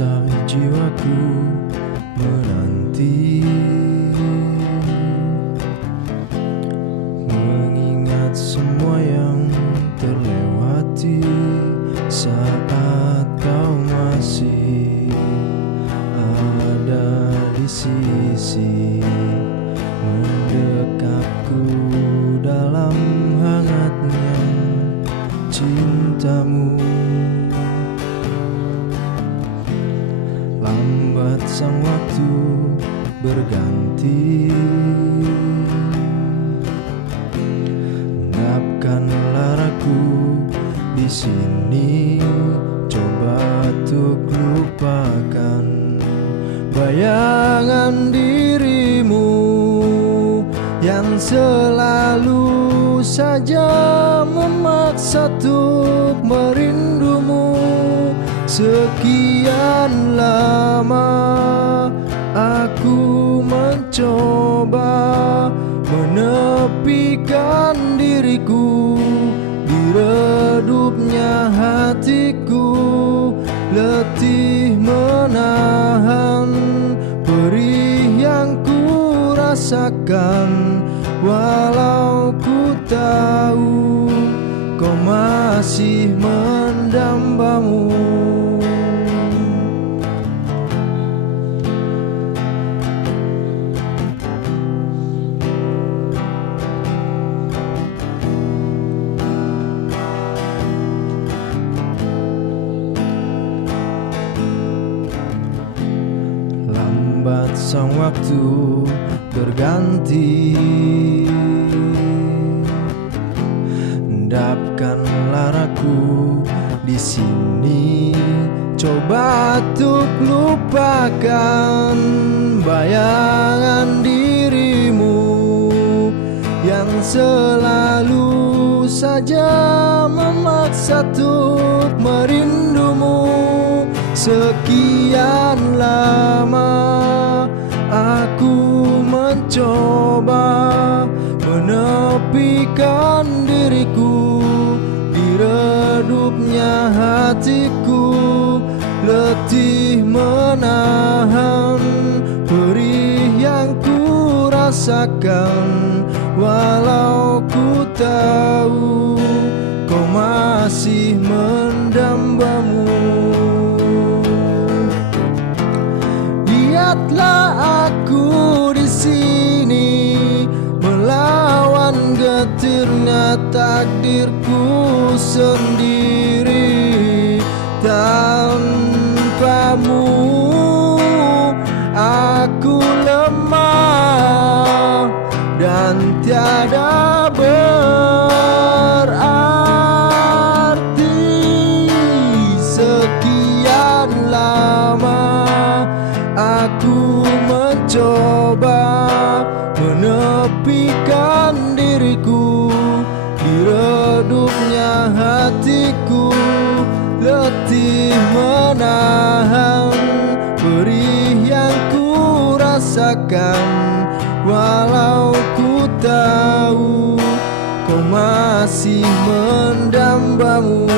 usai jiwaku menanti, mengingat semua yang terlewati saat kau masih ada di sisi, mendekapku dalam hangatnya cintamu. Lambat sang waktu berganti, endapkanlah ragu di sini, coba untuk lupakan bayangan dirimu yang selalu saja memaksa untuk merindumu. Sekian lama aku mencoba menepikan diriku di redupnya hatiku, letih menahan perih yang ku rasakan. Walau ku tahu kau masih mendambamu. Lambat sang waktu berganti, endapkanlah ragu di sini, coba untuk lupakan bayangan dirimu yang selalu saja memaksa untuk merindumu. Sekian lama aku mencoba menepikan diriku di redupnya hatiku, letih menahan perih yang ku rasakan. Walau ku tahu kau masih mendambamu. Lihatlah aku di sini melawan getirnya takdirku sendiri. Tanpamu aku lemah dan tiada berarti. Sekian lama aku mencoba menepikan diriku di redupnya hatiku, letih menahan perih yang ku rasakan. Walau ku tahu kau masih mendambamu.